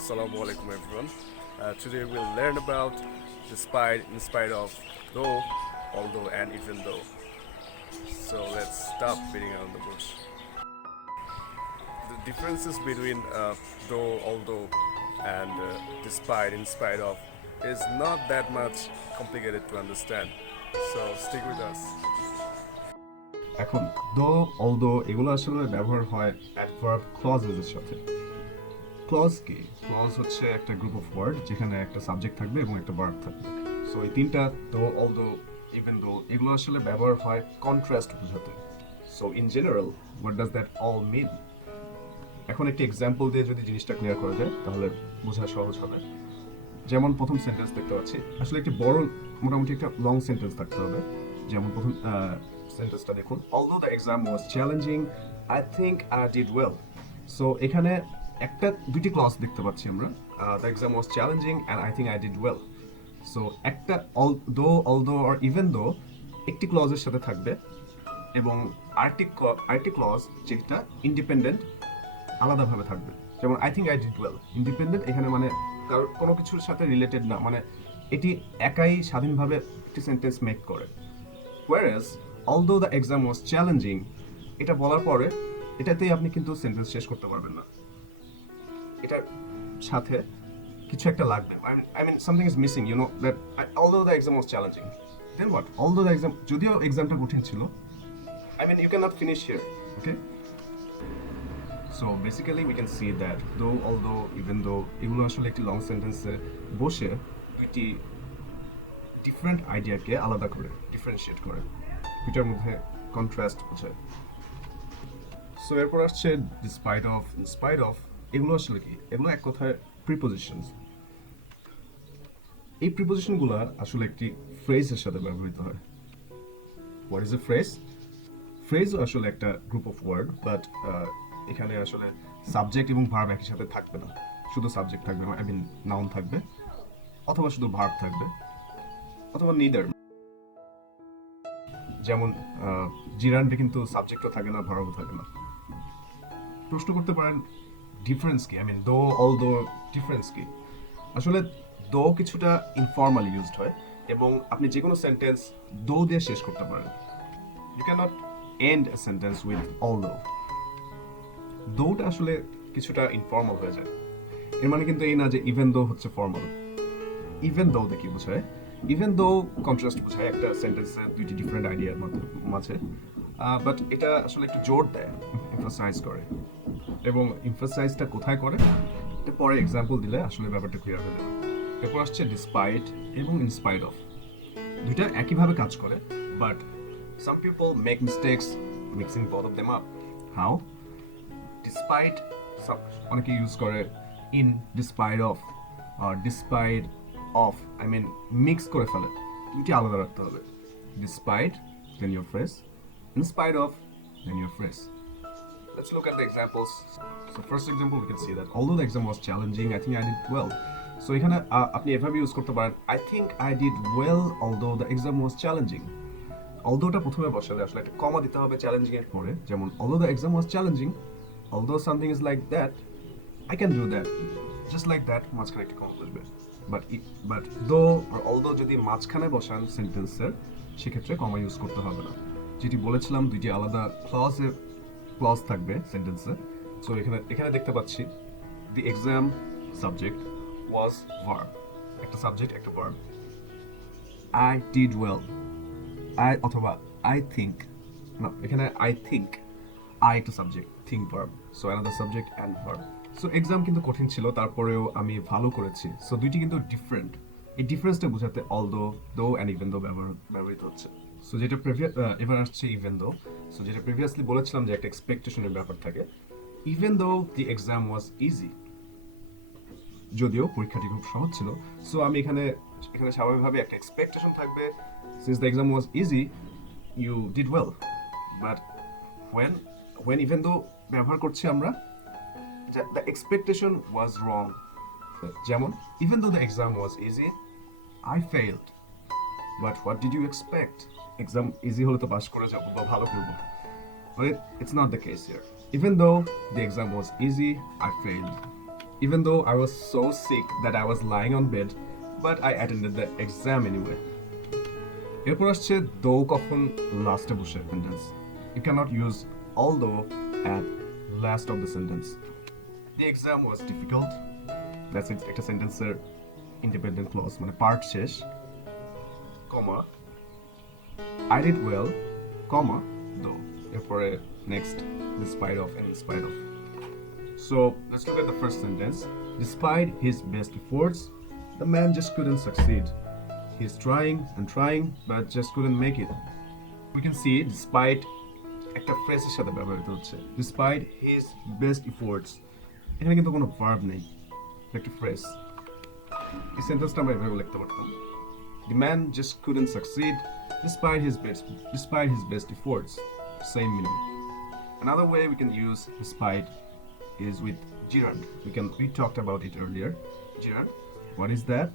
Assalamu alaikum everyone. Today we'll learn about despite, in spite of, though, although, and even though. So let's stop beating around the bush. The differences between though, although, and despite, in spite of is not that much complicated to understand. So stick with us. এখন দো although এগুলো আসলে ব্যবহার হয় adverb clauses এর সাথে। Clause কি? Clause হচ্ছে একটা গ্রুপ অফ ওয়ার্ড যেখানে একটা সাবজেক্ট থাকবে এবং একটা ভার্ব থাকবে। সো এই তিনটা দো অলদো ইভেন দো এগুলো আসলে ব্যবহার হয় কন্ট্রাস্ট বোঝাতে। So in general what does that all mean? এখন একটি এক্সাম্পল দিয়ে যদি জিনিসটা ক্লিয়ার করা যায় তাহলে বোঝা সহজ হবে। যেমন প্রথম সেন্টেন্স দেখতে পাচ্ছি, আসলে একটি বড় মোটামুটি একটা লং সেন্টেন্স থাকতে হবে। যেমন প্রথম সেন্টেন্সটা দেখুন, although the exam was challenging, I think I did well. So এখানে দুটি ক্লজ দেখতে পাচ্ছি আমরা, the exam was challenging and I think I did well. So একটা although or even though একটি ক্লজের সাথে থাকবে এবং আরেকটি ক্লজ যেটা ইন্ডিপেন্ডেন্ট আলাদাভাবে থাকবে। যেমন I think I did well, independent এখানে মানে কারণ কোনো কিছুর সাথে রিলেটেড না, মানে এটি একাই স্বাধীনভাবে একটি সেন্টেন্স মেক করে। whereas although the exam was challenging, এটা বলার পরে এটাতেই আপনি কিন্তু সেন্টেন্স শেষ করতে পারবেন না, এটার সাথে কিছু একটা লাগবে। I mean something is missing, you know, that although the exam was challenging, then what? Although the exam, যদিও এক্সামটা কঠিন ছিল, I mean you cannot finish here, okay? So basically we can see that though, although, even though এগুলো আসলে একটি long সেন্টেন্সে বসে দুইটি ডিফারেন্ট আইডিয়াকে আলাদা করে ডিফারেন্সিয়েট করে, দুইটার মধ্যে কন্ট্রাস্ট বোঝায়। সো এরপর আসছে ডিসপাইট অফ, ইনস্পাইট অফ। এগুলো আসলে কি? এগুলো এক কথায় প্রিপোজিশনস। এই প্রিপোজিশনগুলো আসলে একটি ফ্রেজের সাথে ব্যবহৃত হয়। What is a phrase? Phrase আসলে একটা গ্রুপ অফ ওয়ার্ড, বাট এখানে আসলে সাবজেক্ট এবং ভার্ব একই সাথে থাকবে না, শুধু সাবজেক্ট থাকবে, আই মিন নাউন থাকবে, অথবা শুধু ভার্ব থাকবে, অথবা নিদার। যেমন জিরান্ডে কিন্তু সাবজেক্টও থাকে না, ভার্বও থাকে না। প্রশ্ন করতে পারেন ডিফারেন্স কি? আই মিন দো অলদো ডিফারেন্স কি? আসলে দো কিছুটা ইনফর্মালি ইউজড হয় এবং আপনি যে কোনো সেন্টেন্স দো দিয়ে শেষ করতে পারেন। You can't end a sentence with although. দোটা আসলে কিছুটা ইনফর্মাল হয়ে যায়। এর মানে কিন্তু এই না যে ইভেন দো হচ্ছে ফর্মাল। ইভেন দো দেখি বোঝায়, ইভেন দো কন্ট্রাস্ট বোঝায় একটা সেন্টেন্সে দুইটি ডিফারেন্ট আইডিয়ার মাঝে, বাট এটা আসলে একটু জোর দেয়, এমফাসাইজ করে। এবং এমফাসাইজটা কোথায় করে এটা পরে এক্সাম্পল দিলে আসলে ব্যাপারটা ক্লিয়ার হয়ে যাবে। এরপর আসছে ডিসপাইট এবং ইনস্পাইট অফ। দুইটা একইভাবে কাজ করে, but some people make mistakes mixing both of them up. How? Despite অনেকে ইউজ করে ইন ডিসপাইট অফ, আর despite of, I mean mix করে ফেলে, দুটি আলাদা রাখতে হবে। Despite then your phrase, in spite of then your phrase. Let's look at the examples. So first example we can see that although the exam was challenging, I think I did well. So এখানে আপনি এভাবে use করতে পারেন, I think I did well although the exam was challenging. অলদোটা প্রথমে বসালে আসলে একটা কমা দিতে হবে চ্যালেঞ্জিং এর পরে, যেমন although the exam was challenging, although something is like that, I can do that, just like that, মাঝখানে একটা কমা বসবে। বাট দো আর অলদো যদি মাঝখানে বসান সেন্টেন্সের, সেক্ষেত্রে কমা ইউজ করতে হবে না। যেটি বলেছিলাম দুইটি আলাদা ক্লজ থাকবে সেন্টেন্সে। সো এখানে দেখতে পাচ্ছি দি এক্সাম সাবজেক্ট ওয়াজ ভার্ব, একটা সাবজেক্ট একটা verb. I did well, I অথবা আই থিঙ্ক, না এখানে আই থিঙ্ক, আই একটা subject, think verb, so another subject and verb. So exam কিন্তু কঠিন ছিল, তারপরেও আমি ভালো করেছি। সো দুইটি কিন্তু ডিফারেন্ট। এই ডিফারেন্সটা বোঝাতে অলদো, দো অ্যান্ড ইভেন দো ব্যবহৃত হচ্ছে। সো যেটা এবার আসছে ইভেন দো। সো যেটা প্রিভিয়াসলি বলেছিলাম যে একটা এক্সপেকটেশনের ব্যাপার থাকে। Even though the exam was easy, যদিও পরীক্ষাটি খুব সহজ ছিল। সো আমি এখানে স্বাভাবিকভাবে একটা এক্সপেকটেশন থাকবে, since the exam was easy you did well. But when even though ব্যবহার করছি আমরা, the expectation was wrong. যেমন even though the exam was easy, I failed. But what did you expect? Exam easy হলে তো pass করে যাব বা ভালো করব। But it's not the case here. Even though the exam was easy, I failed. even though I was so sick that I was lying on bed, but I attended the exam anyway. এরপর আসছে দো কখন লাস্টে বসে sentence. You cannot use although at last of the sentence. The exam was difficult. That's it, একটা সেন্টেন্সের independent clause, মানে part শেষ, কমা I did well, comma, though. এরপরে next, despite of and in spite of. So let's look at the first sentence. Despite his best efforts, the man just couldn't succeed. He's trying and trying, but just couldn't make it. We can see despite একটা ফ্রেজের সাথে ব্যবহৃত হচ্ছে। Despite his best efforts, এখানে কিন্তু কোনো verb নেই, একটা phrase. এই সেন্টেন্সটা আমরা এভাবে লিখতে পারতাম। The man just couldn't succeed despite his best efforts. Same meaning. Another way we can use despite is with gerund. We talked about it earlier. Gerund. What is that?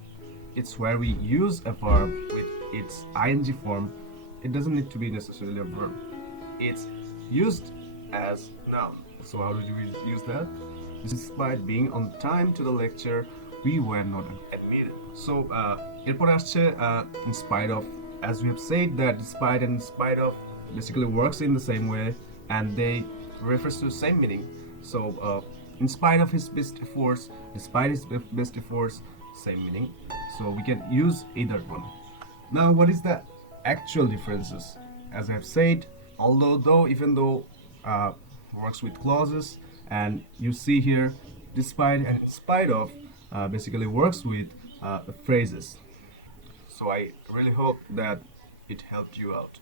It's where we use a verb with its ing form. It doesn't need to be necessarily a verb. It's used as noun. So how did we use that? Despite being on time to the lecture, we were not admitted. So এরপরে আসছে in spite of. As we have said that despite and in spite of basically works in the same way and they refers to the same meaning. So in spite of his best efforts, despite his best efforts, same meaning. So we can use either one. Now what is the actual differences? As I have said, although, though, even though works with clauses, and you see here despite and in spite of basically works with phrases. So I really hope that it helped you out.